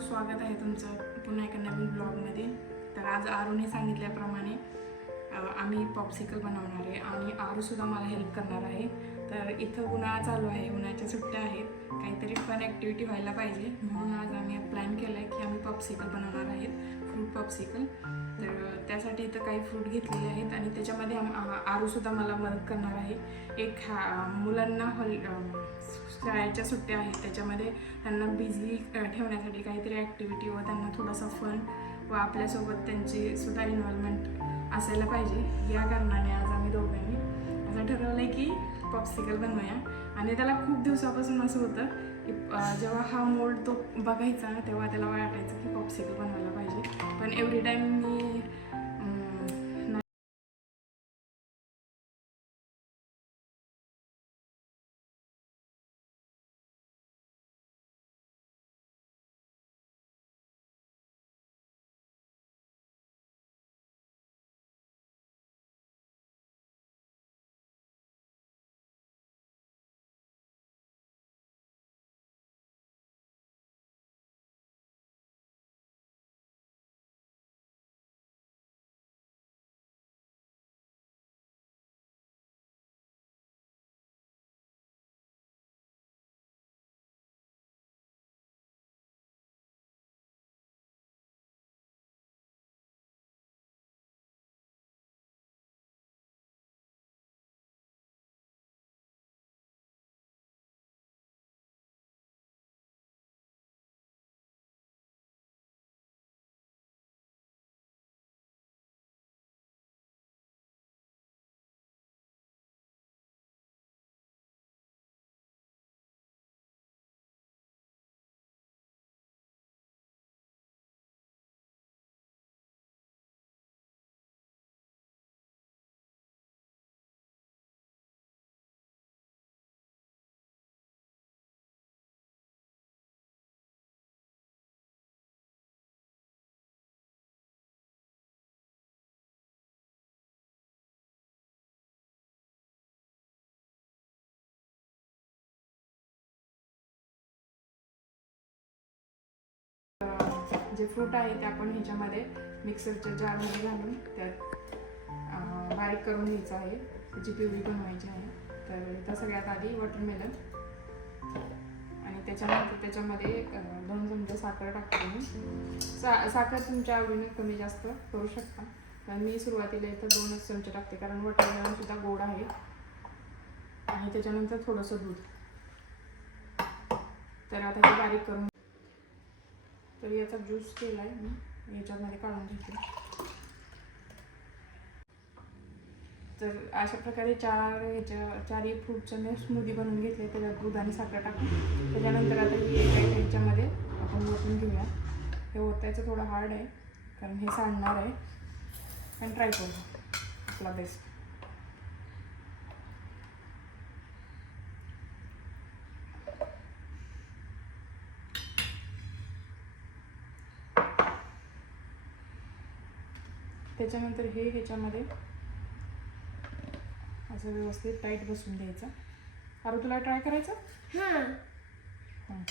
स्वागत आहे तुमचं पुन्हा एका नवीन ब्लॉगमध्ये तर आज आरूने सांगितल्याप्रमाणे आम्ही पॉप्सिकल बनवणार आहे आणि आरूसुद्धा मला हेल्प करणार आहे. तर इथं उन्हाळा चालू आहे उन्हाळ्याच्या सुट्ट्या आहेत. काहीतरी फन ॲक्टिव्हिटी व्हायला पाहिजे. म्हणून आज आम्ही प्लॅन केला आहे की आम्ही पॉप्सिकल बनवणार आहेत. फ्रूट पॉप्सिकल तर त्यासाठी इथं काही फ्रूट घेतलेले आहेत आणि त्याच्यामध्ये आरूसुद्धा मला मदत करणार आहे. एक ह्या मुलांना हॉल शाळेच्या सुट्ट्या आहेत. त्याच्यामध्ये त्यांना बिझी ठेवण्यासाठी काहीतरी ॲक्टिव्हिटी व त्यांना थोडासा फन व आपल्यासोबत त्यांची सुद्धा इन्व्हॉल्वमेंट असायला पाहिजे. या कारणाने आज आम्ही दोघांनी असं ठरवलं आहे की पॉप्सिकल बनवूया. आणि त्याला खूप दिवसापासून असं होतं की जेव्हा हा मोड तो बघायचा तेव्हा त्याला वाटायचं की पॉप्सिकल बनवायला पाहिजे. पण एव्हरी टाईम मी जे फ्रूट आहे ते आपण ह्याच्यामध्ये मिक्सरच्या जारमध्ये घालून त्यात बारीक करून घ्यायचं आहे. त्याची प्युरी बनवायची आहे. तर इथं सगळ्यात आधी वॉटरमेलन आणि त्याच्यानंतर त्याच्यामध्ये दोन चमचे साखर टाकते मी. सा साखर तुमच्या आवडीने कमी जास्त करू शकता. पण मी सुरुवातीला इथं दोनच चमचे टाकते कारण वॉटरमेलन सुद्धा गोड आहे. आणि त्याच्यानंतर थोडंसं दूध. तर आता हे बारीक करून तर याचा ज्यूस केला आहे मी. याच्यामध्ये काढून घेते. तर अशा प्रकारे चार ह्याच्या चारही फ्रूटचं मी स्मूदी बनवून घेतले. त्याच्यात दूध आणि साखर टाकून. त्याच्यानंतर आता ही एका ह्याच्यामध्ये आपण ओतून घेऊया. हे ओतायचं थोडं हार्ड आहे कारण हे सांडणार आहे. आणि ट्राय करू आपला बेस्ट त्याच्यानंतर हे ह्याच्यामध्ये असं व्यवस्थित टाईट बसून द्यायचं. अरे तुला ट्राय करायचं? हां. हां.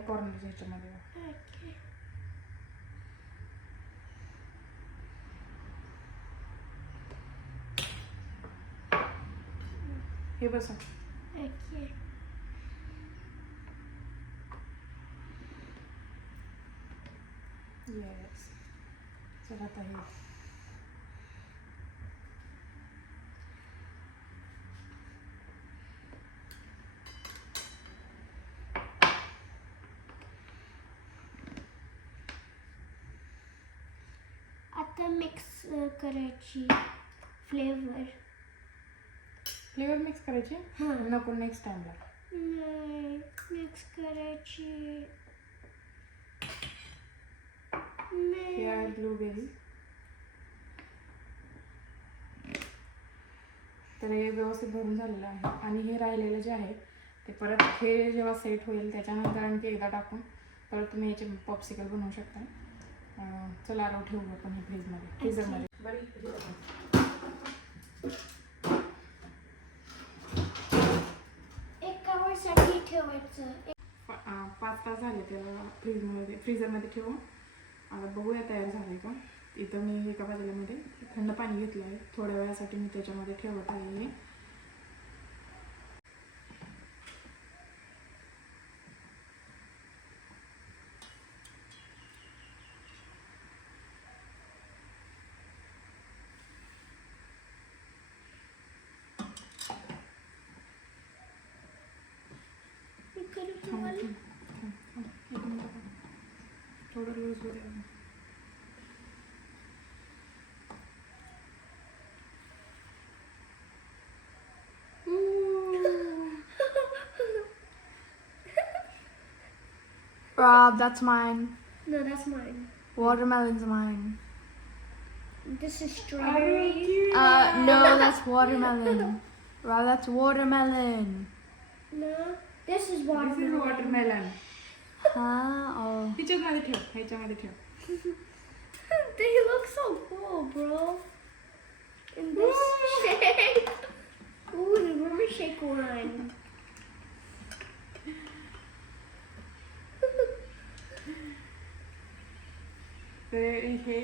कॉर्नरच्या ह्याच्यामध्ये हे बसा. येस चला आता हे आता मिक्स करायची फ्लेवर फ्लेवर मिक्स करायचे? हां. नको नेक्स्ट टाइमला मिक्स करायची. हे आहे ब्लूबेरी तर हे व्यवस्थित भरून झालेलं आहे. आणि हे राहिलेलं जे आहे ते परत हे जेव्हा सेट होईल त्याच्यानंतर आणखी एकदा टाकून परत तुम्ही याचे पॉप्सिकल बनवू शकता. चला आरो ठेवू आपण हे फ्रीजमध्ये फ्रीझरमध्ये बरी ठेवायचं. पाच तास झाले त्याला फ्रीजमध्ये फ्रीझरमध्ये ठेवून. आता बघूया तयार झाले का? इथं मी एका बाजूल्यामध्ये थंड पाणी घेतलं आहे. थोड्या वेळासाठी मी त्याच्यामध्ये ठेवत आहे. हे. मी थोडं लूज होऊ द्या. Rob, that's mine. No, that's mine. Watermelon's mine. This is strawberry. Uh, no, that's watermelon. Rob, that's watermelon. No, this is This is watermelon. watermelon. Huh? Oh. ह्याच्यामध्ये ठेव ह्याच्यामध्ये ठेव they look so cool, bro. In this shake. Ooh, the rumor shake one. तर हे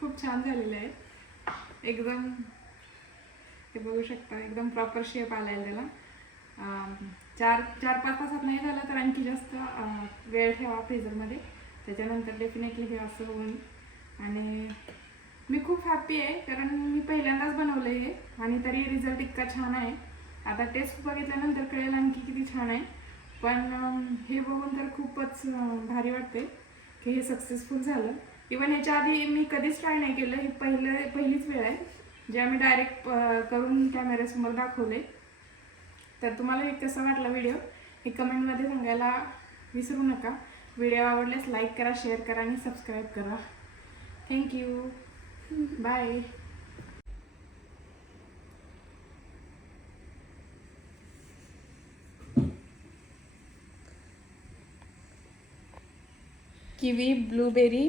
खूप छान झालेलं आहे एकदम हे बघू शकता एकदम प्रॉपर शेप आलाय त्याला अं, चार चार पाच तासात नाही झालं तर आणखी जास्त वेळ ठेवा फ्रीजरमध्ये. त्याच्यानंतर डेफिनेटली हे असं होईल. आणि मी खूप हॅप्पी आहे कारण मी पहिल्यांदाच बनवलं हे. आणि तरी रिझल्ट इतका छान आहे. आता टेस्ट बघितल्यानंतर कळेल आणखी किती छान आहे. पण हे बघून तर खूपच भारी वाटते की हे सक्सेसफुल झालं. इवन ह्याच्या आधी मी कधीच ट्राय नाही केलं. ही पहिलं पहिलीच वेळ आहे. जे आम्ही डायरेक्ट करून कॅमेऱ्यासमोर दाखवले तर तुम्हाला हे कसा वाटलं व्हिडिओ हे कमेंटमध्ये सांगायला विसरू नका. व्हिडिओ आवडल्यास लाईक करा शेअर करा आणि सबस्क्राईब करा. Thank you bye kiwi blueberry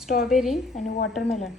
strawberry आणि वॉटरमेलन